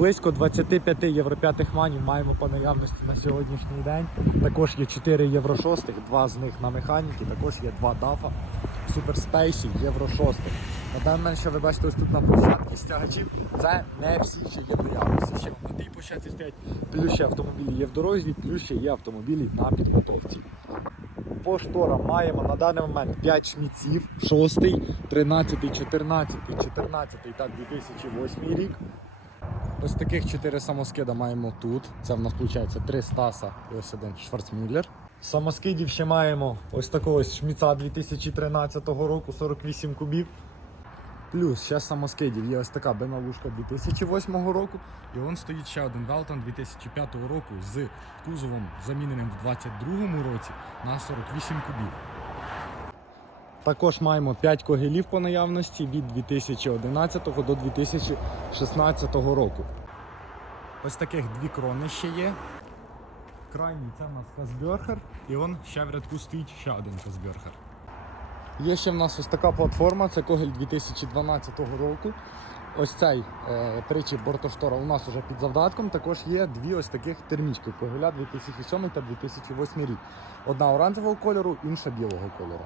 Близько 25 євро 5 манів маємо по наявності на сьогоднішній день. Також є 4 євро 6, два з них на механіки, також є два дафа. Суперспейсі євро 6. На даний момент, що ви бачите ось тут на площадці стягачів, це не всі ще є наявності. Ще на тій площадці стоять плюс ще автомобілі є в дорозі, плюс ще є автомобілі на підготовці. По шторам маємо на даний момент 5 шміців, 6, 13, 14, 14 та 2008 рік. Ось таких 4 самоскида маємо тут. Це в нас виходить 3 Стаса і ось один Шварцмюллер. Самоскидів ще маємо ось такого шміца 2013 року, 48 кубів. Плюс ще самоскидів є ось така беналушка 2008 року. І вон стоїть ще один Велтон 2005 року з кузовом заміненим в 2022 році на 48 кубів. Також маємо 5 когелів по наявності від 2011 до 2016 року. Ось таких дві крони ще є. Крайній це в нас Казберхер, і он ще в рядку стоїть ще один Казберхер. Є ще в нас ось така платформа, це Когель 2012 року. Ось цей е, тричі бортоштора у нас вже під завдатком. Також є дві ось таких термічки Когеля 2007 та 2008 рік. Одна оранжевого кольору, інша білого кольору.